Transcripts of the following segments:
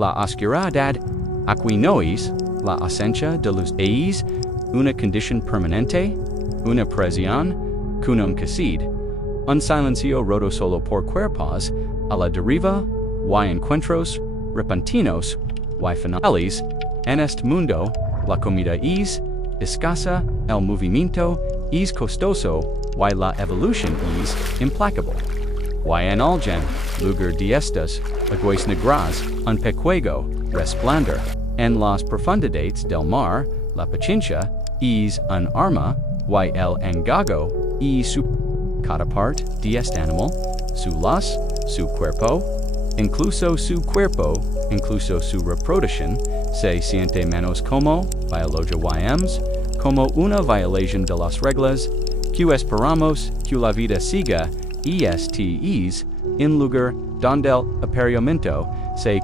la oscuridad, aquí no es, la ausencia de luz es, una condición permanente, una presión, cunum casid, un silencio roto solo por cuerpos, a la deriva, y encuentros, repentinos, y finales, en este mundo, la comida es, escasa, el movimiento, es costoso, y la evolución es, implacable. Y en algún lugar de estas, aguas negras, un pequeño resplandor, en las profundidades del mar, la paciencia, es un arma, y el engago, es su cada parte de este animal, su luz, su cuerpo, incluso su reproducción, se siente menos como, biología como una violación de las reglas, que esperamos que la vida siga, estes, en lugar donde el apareamiento se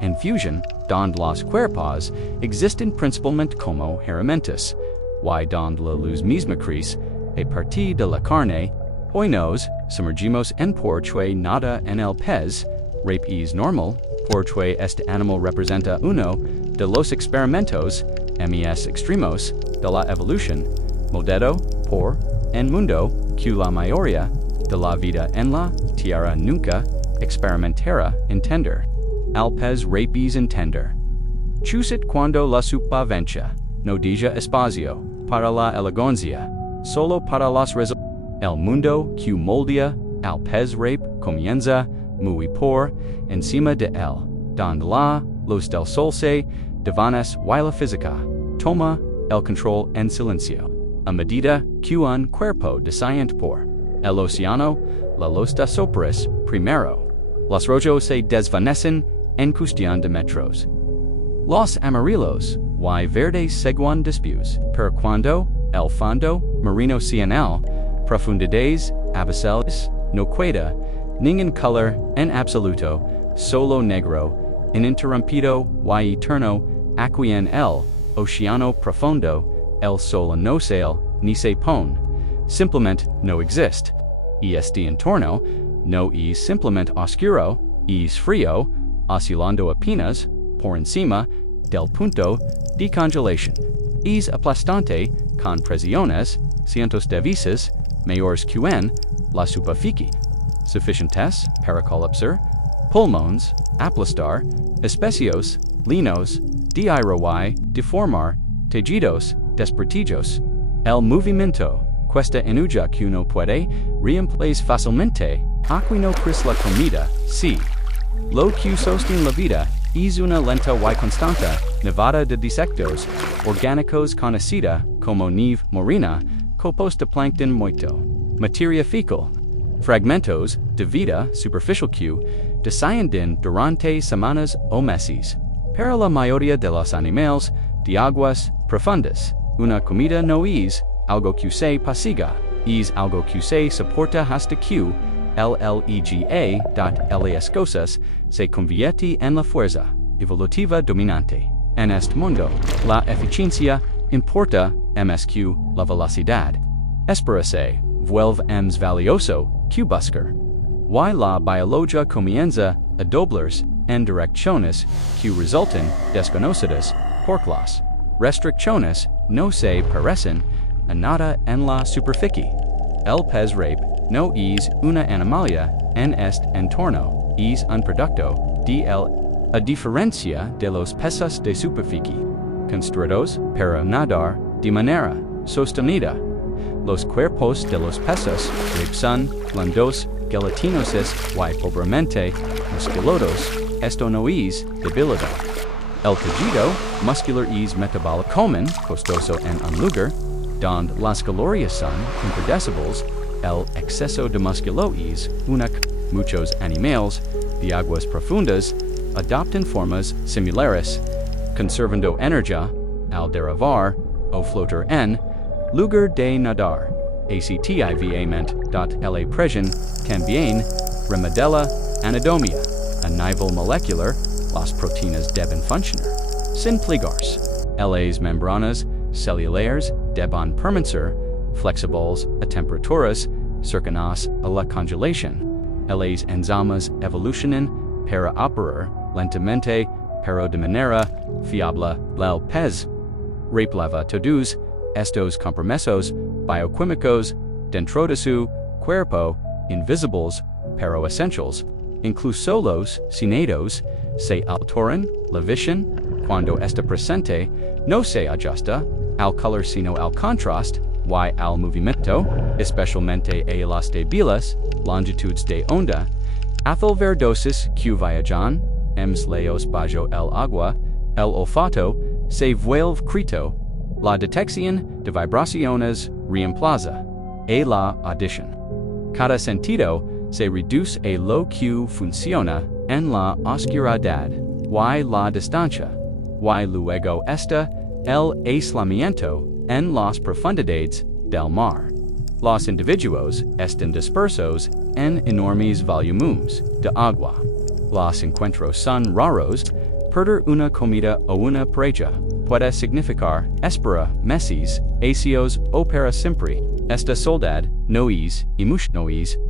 en fusión, donde los cuerpos existen principalmente como herramientas, y donde la luz misma crece, a partir de la carne, hoy nos sumergimos en porque nada en el pez, rape es normal, porque este animal representa uno de los experimentos, mes extremos, de la evolución, modelo, por, en mundo, que la mayoría de la vida en la tierra nunca experimentara entender. Al pez rape es entender. Chusit cuando la supervivencia no deja espacio para la elegancia, solo para las el mundo que moldea al pez rape comienza muy por encima de él, donde la luz del sol se devanes y la física toma el control en silencio. A medida que un cuerpo desciende por el océano, la luz de sopres primero. Los rojos se desvanecen en cuestión de metros. Los amarillos y verdes según después, pero cuando el fondo marino cianal, profundidades abisales, no queda ningún color en absoluto, solo negro, ininterrumpido y eterno, aquí en el océano profundo, el sol no sale ni se pone, simplemente no existe. Y este entorno no es simplemente oscuro, es frío, oscilando apenas por encima del punto de congelación. Es aplastante con presiones cientos de veces mayores que en la superficie, suficientes para colapsar, pulmones, aplastar, especios, linos, de aire y deformar, tejidos, despertillos. El movimiento, cuesta enuja que uno puede reemplazar fácilmente, aquí no crece la comida, sí. Lo que sostiene la vida es una lenta y constante nevada de desectos orgánicos conocida como nieve marina, copos de plancton muerto, materia fecal, fragmentos de vida superficial que descienden durante semanas o meses. Para la mayoría de los animales de aguas profundas, una comida no es algo que se pasiga, es algo que se soporta hasta que las cosas se convierte en la fuerza evolutiva dominante. En este mundo, la eficiencia importa más que la velocidad. Esperarse vuelve más valioso que buscar. Y la biología comienza a doblarse en direcciones que resultan desconocidas porque las restricciones no se parecen a nada en la superficie. El pez rape no es una animalia en este entorno, es un producto de él, a diferencia de los peces de superficie, construidos para nadar de manera sostenida. Los cuerpos de los peces rape son blandos, gelatinosos y pobremente musculosos. Esto no es debilidad. El tejido muscular es metabólicamente costoso en un lugar donde las calorías son impredecibles. El exceso de músculo es único. Muchos animales de aguas profundas adoptan formas similares, conservando energía al derivar o flotar en lugar de nadar. Activamente la presión también remodela anatomía. A nivel molecular, las proteínas deben funcionar sin plegarse. Las membranas celulares deben permanecer flexibles a temperaturas cercanas a la congelación. Las enzimas evolucionan para operar lentamente pero de manera fiable el pez. Repleva todos estos compromisos bioquímicos dentro de su cuerpo, invisibles pero essentials, incluso los sinados, se alteran la visión cuando está presente, no se ajusta al color sino al contraste y al movimiento, especialmente a las débiles longitudes de onda, hacia verdosis que viajan, leos bajo el agua, el olfato se vuelve crito, la detección de vibraciones reemplaza a la audición. Cada sentido se reduce a lo que funciona en la oscuridad y la distancia, y luego está el aislamiento en las profundidades del mar. Los individuos están dispersos en enormes volúmenes de agua. Los encuentros son raros. Perder una comida o una pareja puede significar esperar meses, años o para siempre. Esta soledad no es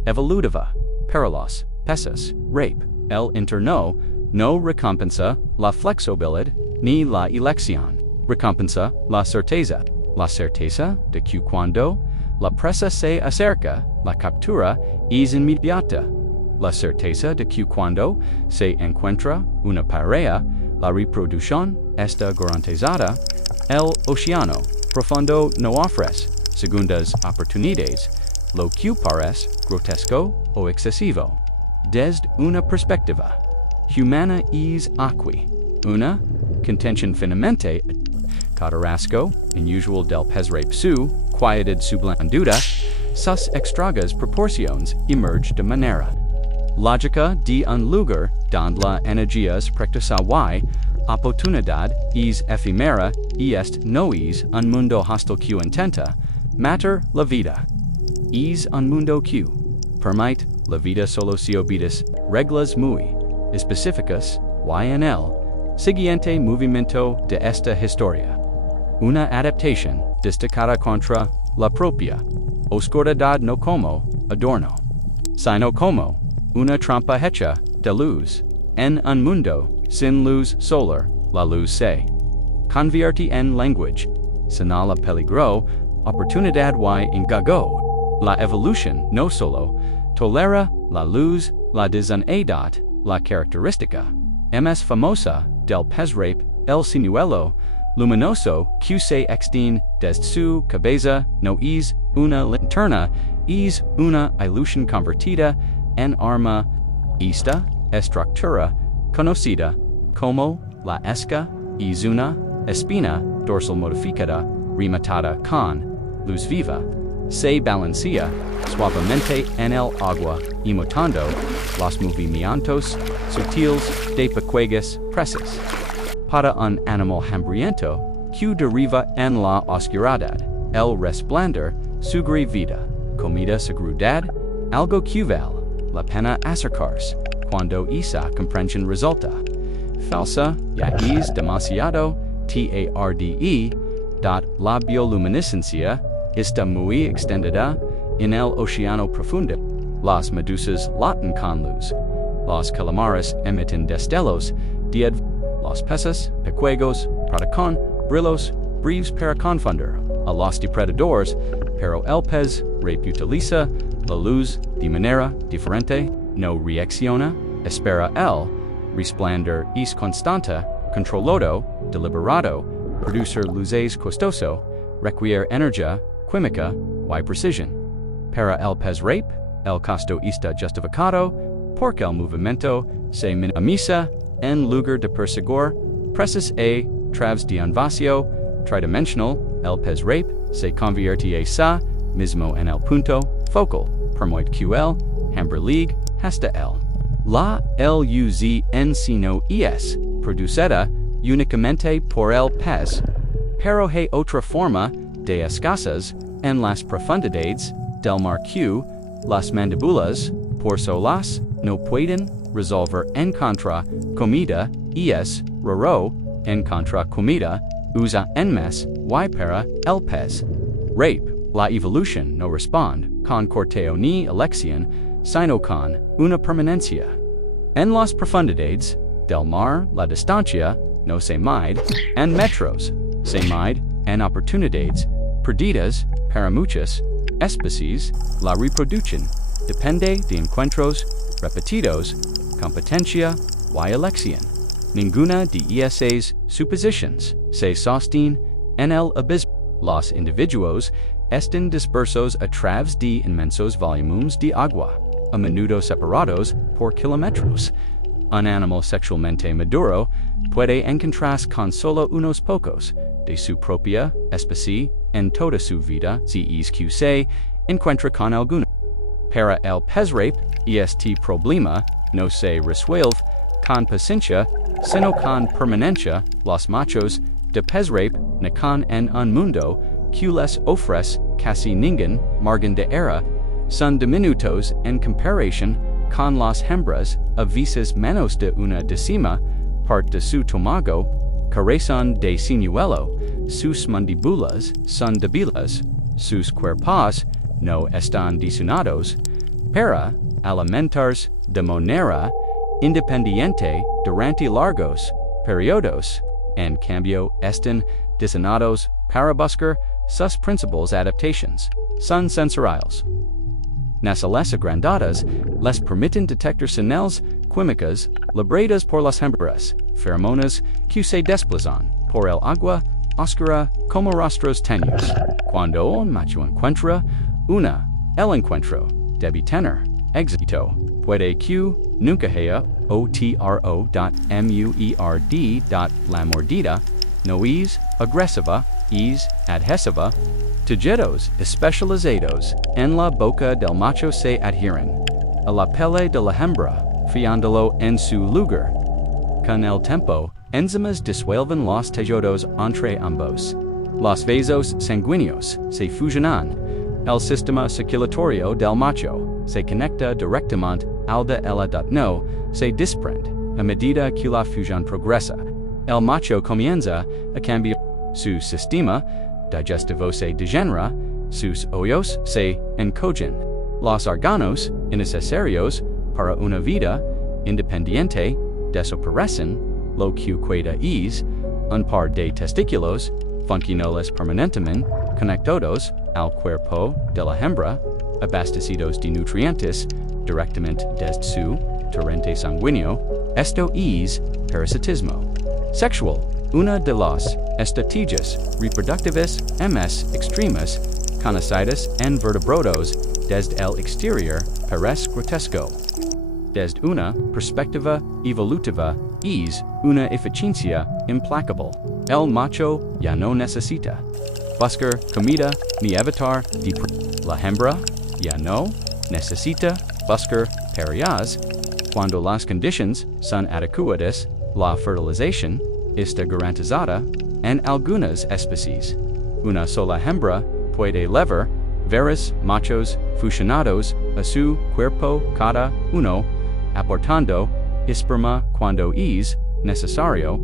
evolutiva. Para los peces, rape, el interno no recompensa la flexibilidad ni la elección. Recompensa la certeza de que cuando la presa se acerca, la captura es inmediata. La certeza de que cuando se encuentra una pareja, la reproducción está garantizada. El océano profundo no ofrece segundas oportunidades, lo que parece grotesco o excesivo. Desde una perspectiva humana es aquí una contención finamente catarasco, inusual del pez rape su quietud sublandura, sus extragas proporciones emerge de manera lógica de un lugar donde la energía es preciosa y oportunidad es efímera y no es un mundo hostil que intenta matar la vida. Es un mundo que permite la vida solo si obedeces reglas muy específicas y en el siguiente movimiento de esta historia. Una adaptación destacada contra la propia oscuridad no como adorno, sino como una trampa hecha de luz. En un mundo sin luz solar, la luz se convierte en language, señala peligro, oportunidad y engago. La evolución no solo tolera la luz, la desunidad, la característica más famosa del pez rape, el señuelo luminoso que se extiende desde su cabeza no es una linterna, es una ilusión convertida en arma. Esta estructura, conocida como la esca, es una espina dorsal modificada rematada con luz viva, se balancea suavemente en el agua, imitando los movimientos sutiles de pequeñas presas. Para un animal hambriento que deriva en la oscuridad, el resplandor sugiere vida, comida seguridad, algo que vale la pena acercarse. Cuando esa comprensión resulta falsa, ya es demasiado tarde. La bioluminescencia está muy extendida en el océano profundo. Las medusas latan con luz. Los calamares emiten destellos de los peces pequeños practican brillos breves para confundir a los depredadores, pero el pez rape utiliza la luz de manera diferente, no reacciona, espera el resplandor es constante, controlado, deliberado, producer luces costoso, requiere energía química y precisión. Para el pez rape, el costo está justificado porque el movimiento se minimiza en lugar de perseguir presas a través de un vacío tridimensional. El pez rape se convierte a sí mismo en el punto focal, permite que el hambre hasta el. La luz en sí no es producida únicamente por el pez, pero hay otra forma de escasez en las profundidades del mar que las mandíbulas por solas no pueden resolver. Encontrar comida es raro, encontrar comida usa en mes y para el pez rape. La evolución no responde con corteo ni elección, sino con una permanencia en las profundidades del mar, la distancia, no se mide, and metros, se mide, and oportunidades, perdidas, para muchas, especies, la reproducción, depende de encuentros, repetidos, competencia, y elección. Ninguna de esas suposiciones se sostiene en el abismo. Los individuos están dispersos a través de inmensos volúmenes de agua, a menudo separados por kilómetros. Un animal sexualmente maduro puede encontrarse con solo unos pocos de su propia especie en toda su vida si es que se encuentra con alguno. Para el pez rape, este problema no se resuelve con paciencia, sino con permanencia. Los machos de pez rape nacan en un mundo que les ofrece casi ningún margen de error, son diminutos en comparación con las hembras, a veces menos de una décima parte de su tomago, carecen de señuelo, sus mandíbulas son débiles, sus cuerpos no están diseñados para alimentarse de manera independiente durante largos periodos. En cambio, están diseñados para buscar sus principales adaptaciones. Son sensoriales. Las agrandadas les permiten detectar señales químicas libradas por las hembras, feromonas que se desplazan por el agua oscura como rostros tenues. Cuando un macho encuentra una, el encuentro debe tener éxito. Puede que nunca haya otro.muerd. La mordida no es agresiva, es adhesiva. Tejidos especializados en la boca del macho se adhieren a la pele de la hembra, fijándolo en su lugar. Con el tiempo, enzimas disuelven los tejidos entre ambos. Los vasos sanguíneos se fusionan. El sistema circulatorio del macho se conecta directamente al de ella. No se desprende. A medida que la fusión progresa, el macho comienza a cambiar. Su sistema digestivo se degenera, sus hoyos se encogen. Los órganos innecesarios para una vida independiente desaparecen, lo que queda es un par de testículos funcionales permanentemente conectados al cuerpo de la hembra, abastecidos de nutrientes directamente desde su torrente sanguíneo. Esto es parasitismo sexual. Una de las estrategias reproductivas más extremas conocidas en vertebrados desde el exterior parece grotesco. Desde una perspectiva evolutiva, es una eficiencia implacable. El macho ya no necesita buscar comida ni evitar la hembra ya no necesita buscar parejas. Cuando las condiciones son adecuadas, la fertilización está garantizada en algunas especies. Una sola hembra puede levar varios machos fusionados a su cuerpo cada uno, aportando esperma cuando es necesario.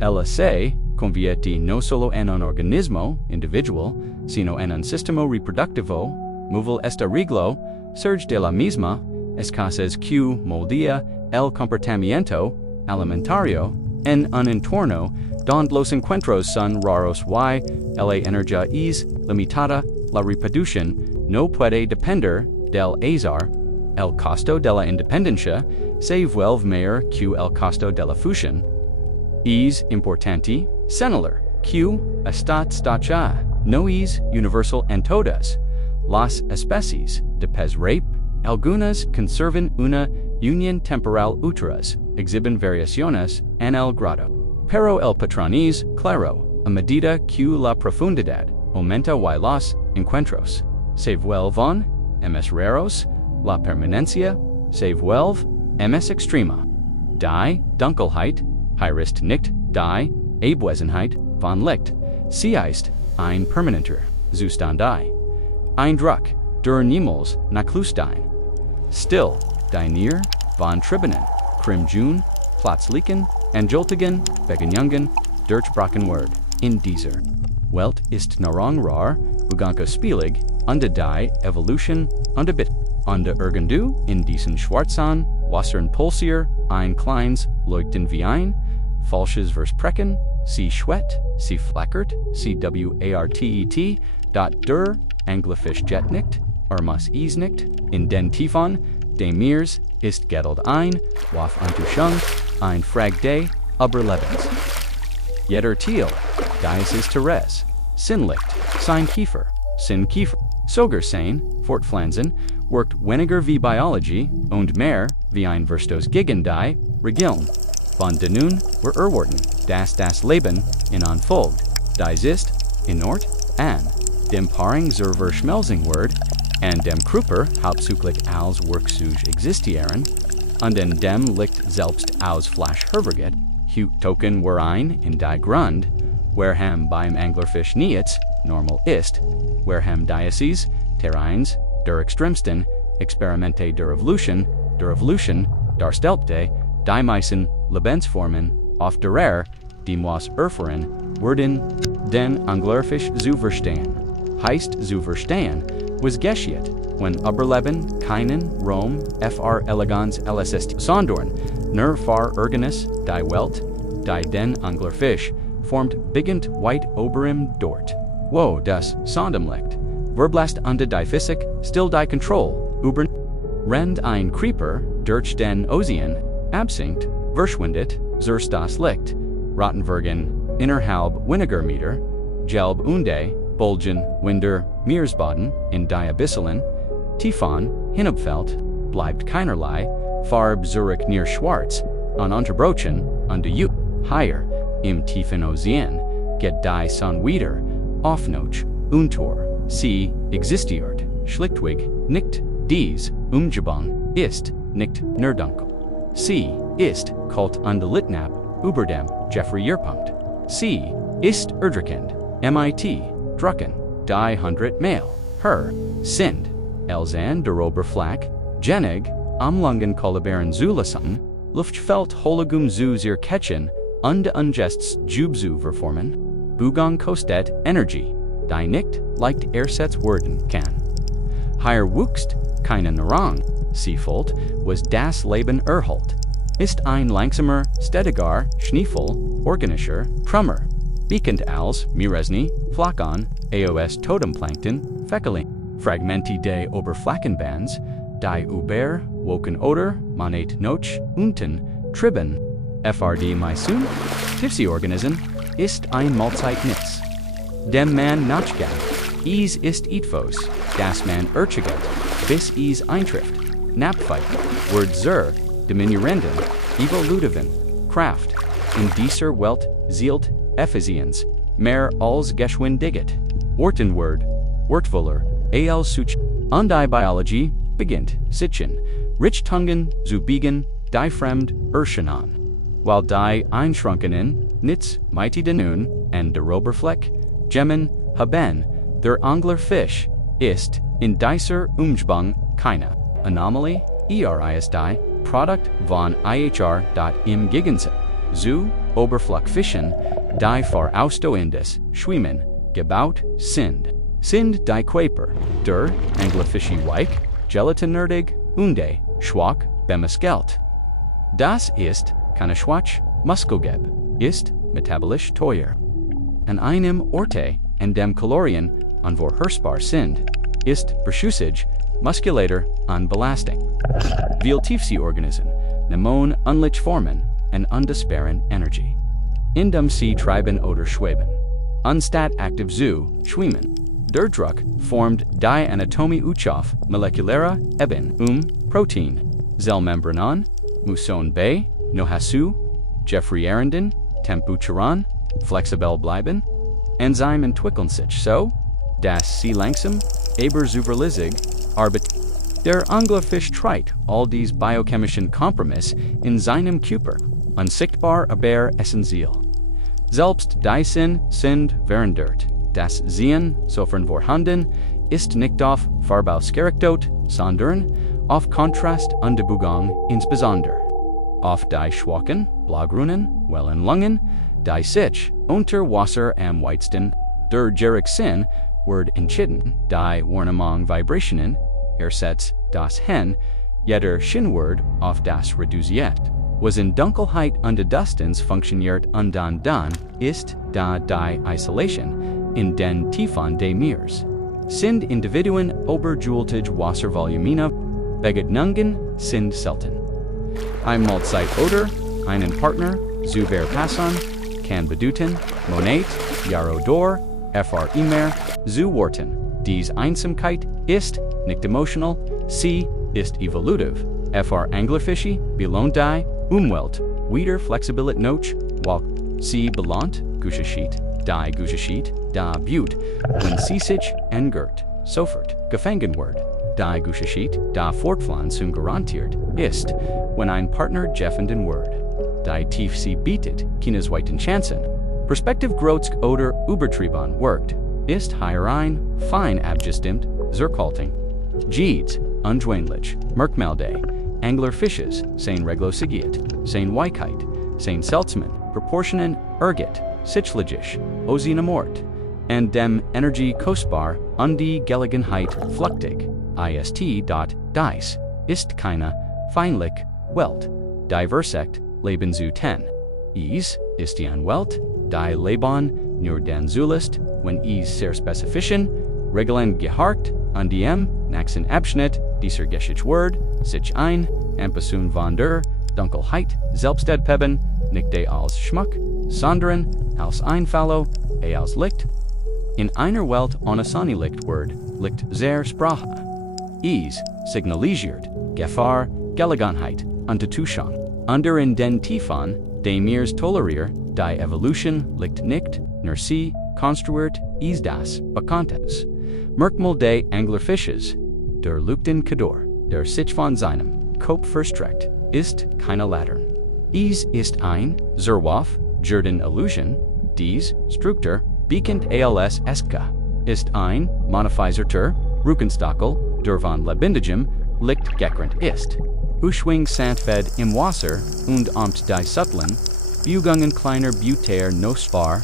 Ella se convierte no solo en un organismo individual, sino en un sistema reproductivo móvil. Este arreglo surge de la misma escasez que moldea el comportamiento alimentario en un entorno donde los encuentros son raros y la energía es limitada. La reproducción no puede depender del azar. El costo de la independencia se vuelve mayor que el costo de la fusión. Es importante señalar que esta stacha no es universal en todas las especies de pez rape. Algunas conservan una unión temporal, otras exhiben variaciones en el grado. Pero el patrón es claro: a medida que la profundidad aumenta y los encuentros se vuelven más raros, la permanencia se vuelve más extrema. Die Dunkelheit heißt nicht die Abwesenheit von Licht, sie ist ein permanenter Zustand. Eindruck der niemals nachluststein. Still, die Nier von Tribenen, Krimjun, Platzliken, Anjoltigen, Begenjungen, Durchbrachen Word. In dieser Welt ist Narang rar, Uganka spielig, unter die Evolution, unter Bit. Unter irgendu in diesen schwarzen Wassern pulsier ein kleines Leuchten wie ein falsches Versprechen, sie schwett, sie flackert, sie wartet, dat der Anglerfisch jet nicht, muss is nicht, in den Tiefen des Meers ist geduld ein, waf antuschung, ein Frag des Überlebens. Jeder Thiel, dies ist Therese, Sinnlicht, sein Kiefer, Sinn Kiefer. Sogar sein, fortpflanzen, worked weniger wie Biology und mehr wie ein Verstos gegen die Regeln. Von denun were erwarten, das Leben in folgt, dies ist, in Ort, an, dem Paring zur Verschmelzung-Word, and dem Kruper hauptsächlich als Worksuch existieren, und in dem liegt selbst aus Flash herberget, hut token were ein in die Grund, werhem beim Anglerfisch Nichts normal ist, werhem Diocese, Terrains, der extremsten, Experimente der Evolution, darstellte, die meisten Lebensformen, auf derer, die was erfahren, werden den Anglerfisch zu verstehen. Heißt zu verstehen, was geschieht, wenn Überleben keinen Raum fr elegans LSST sondern nur für irgendes die Welt, die den Anglerfisch formt beginnt weit oberem dort, wo das Sonnenlicht, verblasst unter die Physik, still die Kontrolle, über Rend ein Creeper, durch den Ozean, absinkt, verschwindet, durch das Licht, Rottenvergen, innerhalb weniger Meter, gelb unde, bulgen, winder, Meeresboden, in die Abyssalen, Tiefan, hinabfällt, bleibt keinerlei, Farb Zurich near schwarz, ununterbrochen, unter higher, im tiefen Ozean, get die Sonne wieder, aufnoch, untor, sie existiert, schlichtweg, nicht, dies, Umgebung, ist, nicht, nur dunkel. Sie, ist, kalt an der Litnab, über dem, Jeffrey Yearpunkt. Sie, ist erdrückend, mit, drucken, die 100 Mal, her, sind, Elzan der Oberfläche, Genig, Amlungen Koliberen zulassen, Luftfeld Holigum zu ihr Ketchen, und ungests Jubzu verformen, Bugang kostet Energie, die nicht leicht ersetzt werden kann. Hier wuchst, keine Nahrung, Seefold, was das Leben erholt, ist ein langsamer, stetiger, schneevoll, organischer, Trümmer, bekannt als Miresny, Flakon, AOS Totemplankton, Fäckeling, Fragmenti des Oberflächenbands, die über Woken oder, Monet Noch, unten, Tribben, FRD Meisun, Tipsy-Organism, ist ein Mahlzeit-Nitz. Dem man nachgeht, is ist etwas, das man erzielt, bis is eintrifft, Napfeit, Word zur, Diminurenden, Evolutiven, Kraft, in dieser Welt zielt Effizienz, mehr als geschwindigkeit, Wortenword, Wortvoller, al such, und die Biologie, beginnt, Sitchen, Richtungen zu biegen, die fremd erscheinen. While die Einschränkungen, Nitz, mighty denun, and der Oberfläche, Gemmen, haben, der Anglerfisch, ist, in dieser Umgebung, keine Anomalie, ist die, Produkt von IHR. Im Gegensatz zu Oberflächfischen, die vorausgehendes Schwimmen, gebaut sind. Sind die Quaper, der Anglerfische weich, gelatinerdig, unde, schwach, bemusselt. Das ist, keine schwach, muskelgeb, ist, metabolisch teuer. An einem Orte, an dem Kalorien, unvorhersbar sind, ist, beschüssig, Muskulator an Belasting. Viel Tiefseeorganismen, nemon unlich Formen, and undesparen Energie. In dem See treiben oder schweben. Unstat active zu, schwimmen. Der Druck formed die Anatomie auf molecularer Ebene Protein. Zellmembranon, Muson bei, Nohasu, Jeffrey Arenden, Temperaturan, flexibel bleiben. Enzyme entwickeln sich so, das sie langsam, aber zuverlässig, Der Anglerfisch trägt all dies biochemischen Kompromiss in seinem Körper, unsichtbar aber essentiell. Selbst die Sinn sind verändert. Das Sehen, sofern vorhanden, ist nicht auf Farbausgerichtet, sondern auf Kontrast und Bewegung insbesondere. Auf die schwachen, blaugrünen, Wellenlungen, die sich unter Wasser am weitesten der Sinn wird entschieden, die Wahrnehmung Vibrationen ersetzt das Hen, jeder Schinnwort auf das reduziert, was in Dunkelheit underdustens funktioniert und dann ist da die Isolation in den Tiefen des Meeres. Sind Individuen oberjultig Wasservolumina, Begegnungen sind selten. Einmal Zeit oder einen Partner, zu verpassen, kann bedeuten, Monat, Jahre dor, fr immer, zu Worten. Dies Einsamkeit ist nicht emotional, sie ist evolutiv, fr Anglerfische belohnt die Umwelt, wieder Flexibilität noch, walk, sie belohnt, Gushashit, da Bute, wenn sie sich engert, sofort, gefangen wird. Die Gushashit, da Fortpflanzung garantiert ist, wenn ein Partner jeffenden wird. Die tief sie bietet, keine zweiten Chancen. Perspektiv Grotsk oder übertrieben wirkt, ist hierein fein abgestimmt, zurückhaltung. Jeeds, undwähnlich, Merkmelde, Anglerfisches, sein regelmäßig, sein Weichheit, sein seltsamen, Proportionen, erget, sichtlich, osinamort, and dem Energie kostbar, und die Gelegenheit flüchtig, ist. Ist keine, feinlich, Welt, diversekt, Leben zu ten. Ist die Welt, die Leben, nur den Zulist, wenn sehr spezifischen, Regeln geharkt, und dem, nächsten Abschnitt, dieser Geschichte sich ein, Anpassung von der Dunkelheit, Selbstedpeben, nicht als Schmuck, sondern als Einfallo, als Licht. In einer Welt ohne Sonnenlicht liegt sehr Sprache. Signalisiert, Gefahr, Gelegenheit, Untertuschung. Under in den Tiefen, de Meeres tolerier, die Evolution liegt nicht, nur sie, konstruiert, das, bekanntes. Merkmal de Anglerfisches, der Lügden Köder, der sich von seinem Kopf verstreckt, ist keine Latern. Ist ein, Zerwurf, Jordan Illusion, dies, Struktur, bekannt als Eska, ist ein, Monophyserter, Rukenstockel, der von lebendigem, Licht gekrönt ist. Uschwing Sandfed im Wasser und amt die subtlen, Bewegungen kleiner Buter Nosfar,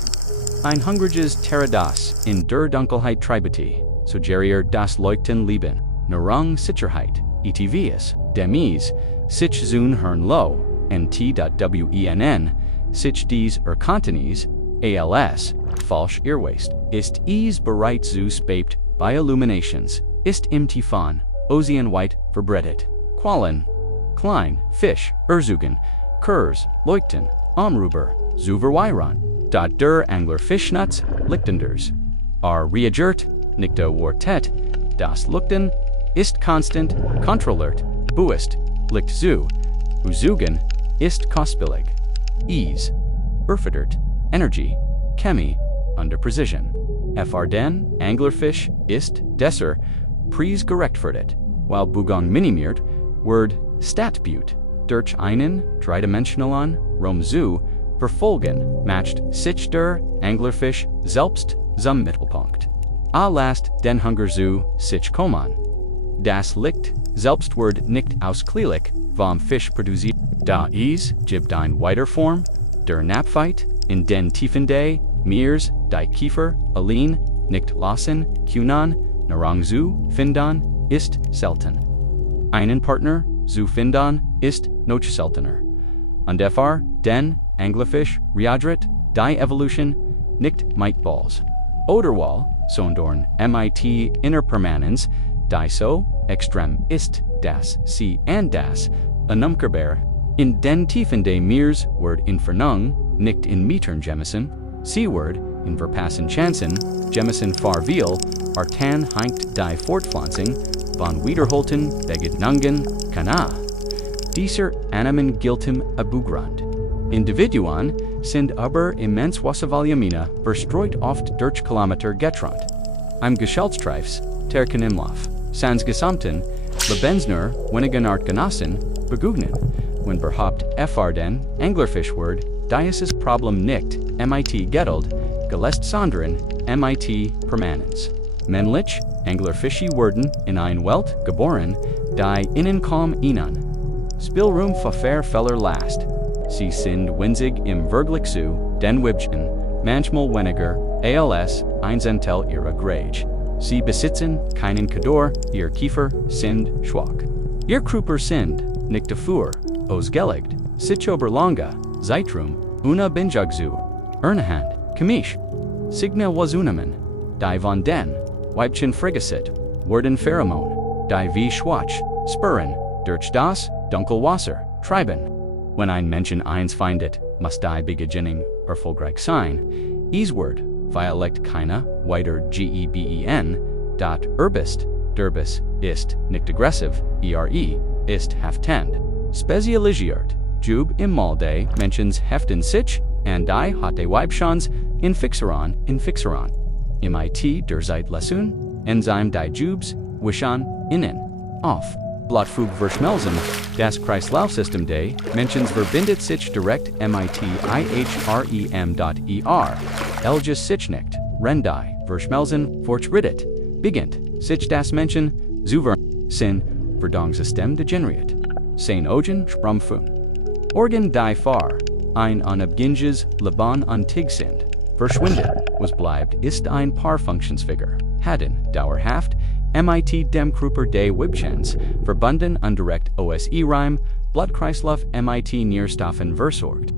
ein hungriges Terradas in der Dunkelheit treibete, suggerier das Leuchten lieben, Narang Sicherheit, ETVs, Demis, sich zun hern low, nt.winn, sich dies Kantonis, als, falsch irrwaist, ist bereit zu spebt, bioluminescens, ist im Tiefan, Ozeanweit verbreitet. Qualen, klein, Fisch, Erzugen, Kurs, Leuchten, Amruber, Zuverweiran, der Anglerfischnutz, Lichtenders. Reagert, nicht Wortet, das Lüchten, ist konstant, kontrolliert, buist, liegt zu, Uzugen, ist kostbillig. Erfordert, Energie, Chemie, under precision. Den Anglerfisch ist desser, preisgerechtfertigt, while Bugong minimiert, word statbut, durch einen, dreidimensionalen, Rom zu, verfolgen, matcht sich der Anglerfisch selbst zum Mittelpunkt. Last den Hunger zu sich kommen. Das Licht selbst wird nicht ausschließlich vom Fisch produziert. Da gibt ein Weiterform, der Napfheit, in den Tiefen des Meeres, die Kiefer, allein, nicht lassen, Kunan, Narang zu finden, ist selten. Einen Partner zu finden, ist noch seltener. Und den Anglerfisch reagert, die Evolution, nicht Meatballs. Oderwall, sondern mit Innerpermanens, die so, extrem ist, das, sie and das, unumkehrbar. In den Tiefen des Meeres wird in Vernung, nicht in Metern Jemison, Seaward, in verpassen Chancen, Jemison farviel, artan heinkt die Fortpflanzung, von wiederholten Begegnungen, Kanal. Dieser Annahmen giltem Abugrund. Individuen sind aber immens Wasservolumina verstreut oft durch Kilometer getrennt. Im Geschäftstreifs, Terken im Lauf, sans Gesamten, Lebensner, wenigen Artgenossen, begegnen, wenn überhaupt den Anglerfischword, dieses Problem nicht, mit Geduld, gelest sondern, mit Permanenz. Männlich, Anglerfische werden in ein Welt geboren, die ihnen kaum ihnen. Spielraum für Feller last. Sie sind winzig im Vergleich zu den Wibchen, manchmal weniger, als ein Zentel ihrer Grage. Sie besitzen keinen Köder, ihr Kiefer sind schwach. Ihr Kruper sind nicht dafür ausgelegt, sich oberlange Zeitraum una Binjagzu, Ernhand, Kamish, Signa wazunamen, die von den Weibchen Frigasit, Worden Pheromone, die wie Schwach, Spurren, durch das Dunkelwasser, treiben. Wenn ein Menschen eins findet, muss die Beginning erfolgreich sein. Word, Dialekt keine, weiter geben, dat derbis, ist nicht aggressiv, ist heftend. Spezialisiert, Jub im Malde mentions heften sich, and die hatte Weibchans in Fixeron. MIT der Zeitlesun, Enzyme die Jubs, Wishan, innen, off. Blattfug verschmelzen, das Kreislaufsystem de mentions verbindet sich direkt MIT IHREM.ER, Elges sich nicht, Rendai, verschmelzen, fortschrittet, beginnt, sich das Menschen, zuver, sin, Verdauungssystem degeneriert, sein Ogen, Sprumfun. Organ die far, ein unabhängiges Leben antig sind, verschwindet, was bleibt, ist ein paar Funktionsfigure, hadden, dauerhaft, MIT dem Kruper de Wibchens, verbunden undirekt OSE-Reim, Blutkreislauf MIT Nährstoffen versorgt.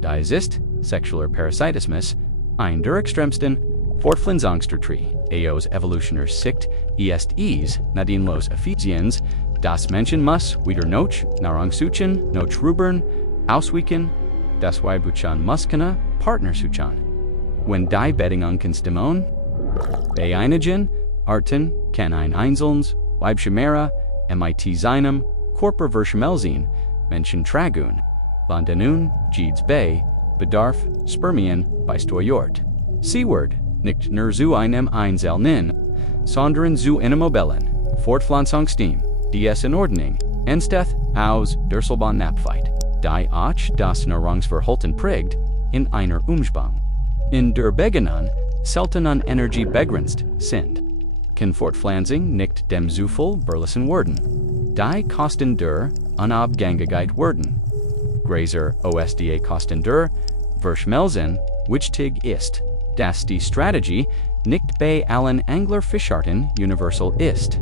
Dies ist, sexueller Parasitismus, ein der extremsten, Fortpflanzungstree, AOs evolutionär Sicht, ESTs, nadien los Ephesians, das Menschen muss wieder noch, Nahrungsreichtum, noch rubern, ausweichen, das Weibuchan muskana, Partnersuchan. Wenn die Bedingungsstimmung, Beeinigen, Arten, kann ein Einzelnes, Weibschemera, MIT seinem, Körper verschmelzen, Menschen tragen, von denun, Jeeds Bay, Bedarf, Spermien, beisteuert. Word, nicht nur zu einem Einzelnen, sondern zu einem Mobilen, Fortpflanzungssystem, DS in Ordnung, Ensteth, aus, Dürselbahn Napfeit, die auch das Nahrungsverhalten prägt, in einer Umgebung. In der Beginnung, selten an Energie begrenzt sind. Kann Fortpflanzung nicht dem Zufall überlassen werden. Die Kosten der Unabhängigkeit werden. Gräser OSDA Kosten der Verschmelzen wichtig ist, dass die Strategie nicht bei allen Anglerfischarten universal ist.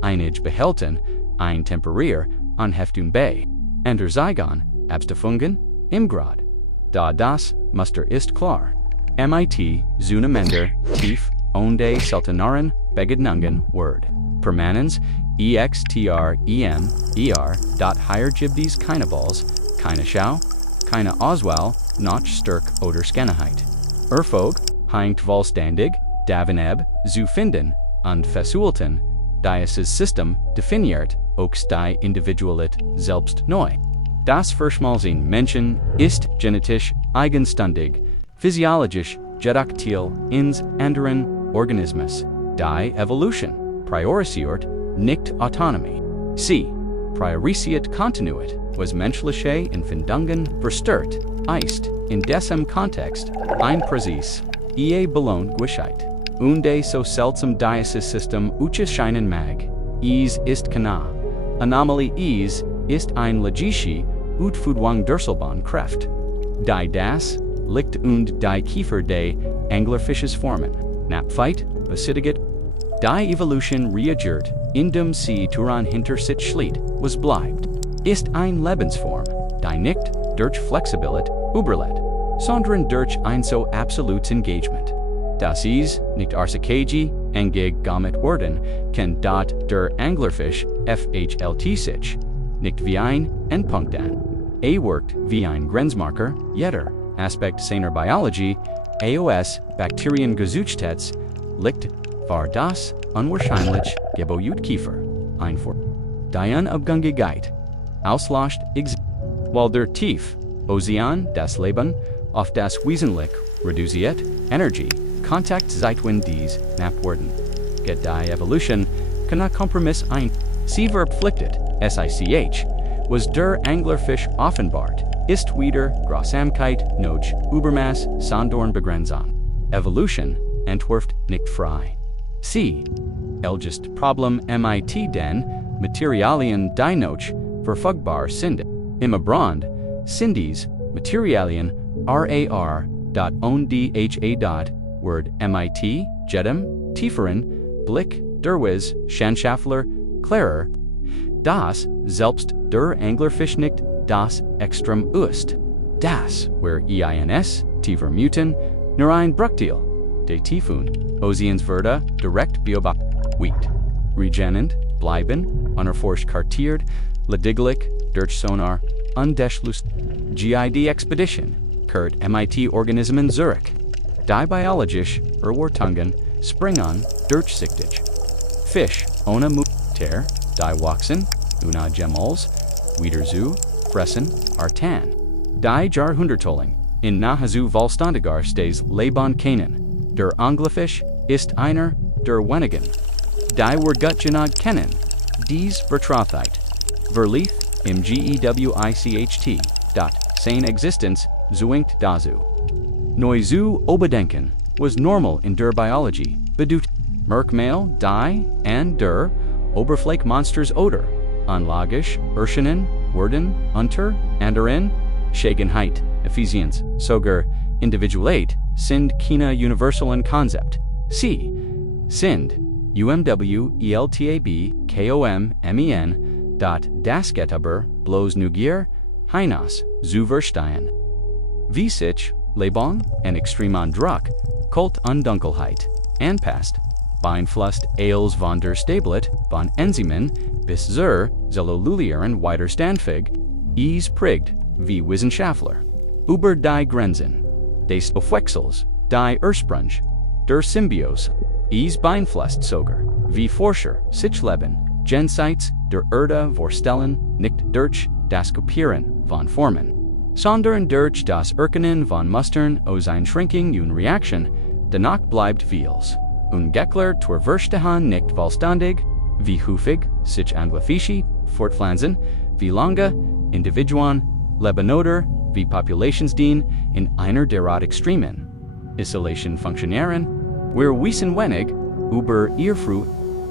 Einige behalten ein temporär Anheftung bei, andere zeigen Abstufungen im Grad. Da das Muster ist klar. MIT zueinander tief onde seltenaren Begegnungen word. Permanens, extrem, dot higher gibdies keine Balls, keine Schau, keine Auswahl, noch stark oder Scannheit. Erfolg, hängt vollständig, davon zu finden, und versuchen, dieses System definiert, auch die Individualität selbst neu. Das Verschmelzen Menschen ist genetisch eigenständig, physiologisch jedaktil ins anderen Organismus. Die Evolution priorisiert nicht Autonomie. Sie priorisiert Kontinuität, was menschliche Empfindungen verstört, ist in diesem Kontext ein Präzis, Belohnungsgleichheit. Unde so seltsam dieses System scheinen mag, ist Kanal. Anomalie ist ein logische Utfudwang Dürselbahn Kraft. Die das liegt und die Kiefer de Anglerfisches formen. Napfeit, besittiget. Die Evolution reagiert, indem sie Turan hinter sich schliet, was bleibt, ist ein Lebensform, die nicht durch Flexibilität überlebt, sondern durch ein so absolutes Engagement. Das ist nicht arsekagi, engig gamet worden, kann dort der Anglerfisch FHLT sich, nicht wie ein Endpunkt an. Wirkt wie ein Grenzmarker, jeder Aspekt seiner Biologie, AOS, Bakteriengesundheits, liegt war das unwahrscheinlich Gebout Kiefer, Einfor. Die Unabhängigkeit, Auslöscht, weil der Tief, Ozean, das Leben, auf das Wesentlich, reduziert, Energie, Kontakt Zeitwind dies, Napwerden. Get die Evolution, kann Kompromiss ein. Sie verpflichtet, SICH, was der Anglerfisch offenbart, ist wieder Grausamkeit, noch, Übermaß, Sondorn Begrenzung. Evolution, entwirft nicht frei. Sie, Elgest Problem MIT den, Materialien die noch, verfügbar sind. Im Brand, Sindies, Materialien, RAR, .ondha. Word MIT, Jedem, Tieferen, Blick, der Wiz, Schandschaffler, klarer, das, selbst der Anglerfisch nicht das extrem ist. Das, where eins, tiefer muten, nur ein Bruchteil, de Tiefun, Ozeanswerde, direkt wheat. Regenend, bleiben, unerforscht kartiert, lediglich, durch Sonar, undeschlust, GID Expedition, Kurt MIT Organismen Zurich, die biologisch, Erwartungen, springen, durchsichtig. Fisch, ohne Mutter, die wachsen, una Gemals, wieder zu, fressen, artan. Die Jahrhundertolling, in nahezu Vollständiger stes Leben kennen, der Anglerfisch ist einer, der wenigen. Die Wurgutgenad kennen, dies Betrachtheit, verlieth im GEWICHT, dot, seine Existenz, zwingt dazu. Neuzu Oberdenken was normal in der Biologie, bedut Merkmal die and der Oberflächenmonsters oder, anlogisch, erscheinen, worden, unter, anderen, Schegenheit, Ephesians, sogar, Individualität, sind keine universalen Konzept. Sie sind UMWELTAB dot das geht aber bloß Neugier hinaus zu verstehen. Wie sich Leben en extremen Druck, Kult und Dunkelheit, anpasst, beeinflusst als von der Stabilität von Enzymen bis zur zellulären Widerstandsfähigkeit, is prägt, wie Wissenschaftler, über die Grenzen des Stoffwechsels, die Ursprung, der Symbiose, is beeinflusst sogar, wie Forscher sich Leben, jenseits der Erde vorstellen, nicht durch das Kopieren von Formen, sondern durch das Erkennen von Mustern aus Einschränkung und Reaktion, danach bleibt vieles. Ungeklärt zur Verstehen nicht vollständig, wie häufig sich Anglerfische fortpflanzen, wie lange Individuen leben oder wie Populationsdienen in einer derart extremen Isolation funktionieren. Wir wissen wenig über ihr Fruit,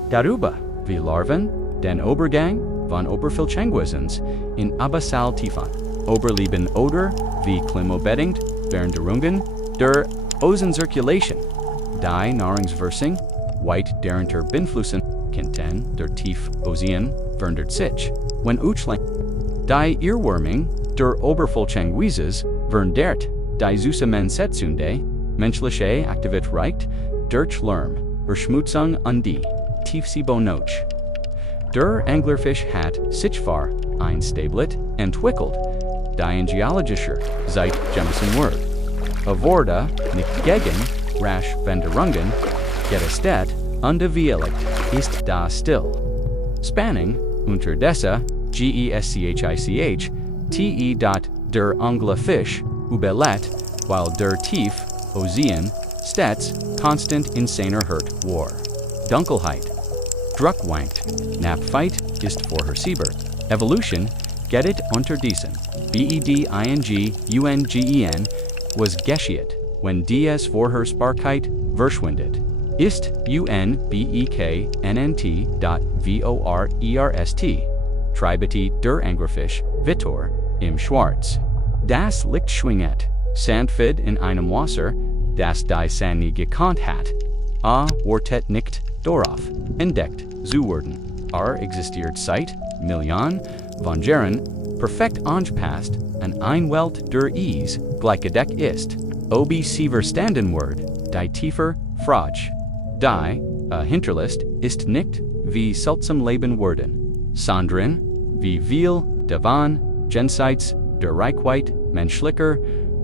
darüber, wie Larven den Übergang von Oberflächenwesens in Abyssaltiefen überleben oder wie klimabedingt Veränderungen der Ozonsirkulation die Nahrungsversorgung weit darunter beeinflussen könnten. Der Tiefozean verändert sich, wenn Uchlang die Erwärmung der Oberflächenwesens verändert die Zusammensetzung menschliche Aktivität reicht durch Lärm, Verschmutzung und die Tiefseebohnot. Der Anglerfisch hat sich vor einstabilit entwickelt, die ein geologischer seit Jameson Word. Wurde nicht gegen rasch Veränderungen getestet und bewilligt ist da still. Spanning unterdessen GESCHICH TE. Der Anglerfisch überlebt, weil der Tiefozean stets konstant in seiner Hört war. Dunkelheit, Druck wankt, Knappheit ist vorhersehbar. Evolution geht unter diesen. BEDINGUNGEN was geschieht, wenn dies Vorhersehbarkeit verschwindet. Ist UNBEKNNT.VORERST. Tribeti der Anglerfisch, Vitor, im Schwarz. Das Licht schwinget, Sandfid in einem Wasser, das die Sand gekannt hat. Wortet nicht darauf entdeckt zu werden. Existiert seit Millionen von Jahren, perfekt angepasst an ein Welt der is gleichgedeckt ist. Sie verstanden wird, die tiefer Frage. Die Hinterlist ist nicht, wie seltsam Leben werden, sondern wie viel davon jenseits der Reichweite menschlicher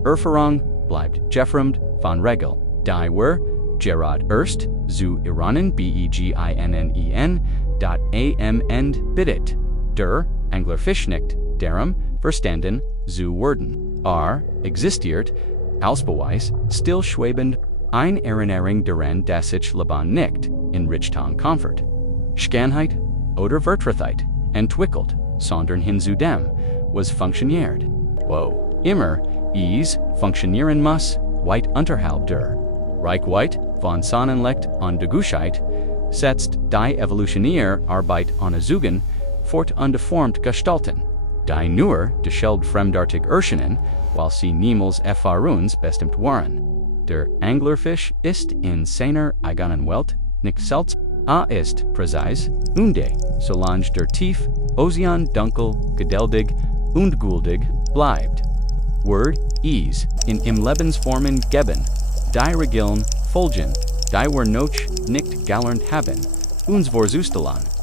Erfahrung bleibt gefremd von Regeln, die wir gerade erst zu Iranen BEGINNEN.AMN bittet, der Anglerfisch nicht darum verstanden zu werden. Existiert, als Beweis, stillschwebend, ein Erinnerung daran, dass sich Leben nicht in Richtung Komfort, Schnelligkeit oder Vertrautheit entwickelt, sondern hinzudem, was funktioniert. Wo immer es funktionieren muss, weit unterhalb der Reichweite von Sonnenlicht und der Gushheit, setzt die evolutionäre Arbeit ohne Zugen fort undeformt gestalten, die nur desselbe fremdartig erscheinen, weil sie niemals erfahrens bestimmt waren. Der Anglerfisch ist in seiner eigenen Welt nicht selbst ist präzise, unde, solange der Tief, Ozean dunkel, geduldig und gültig bleibt. Word is im Lebensformen geben, die Regeln folgen, die wir noch nicht gelernt haben, uns vorzustellen.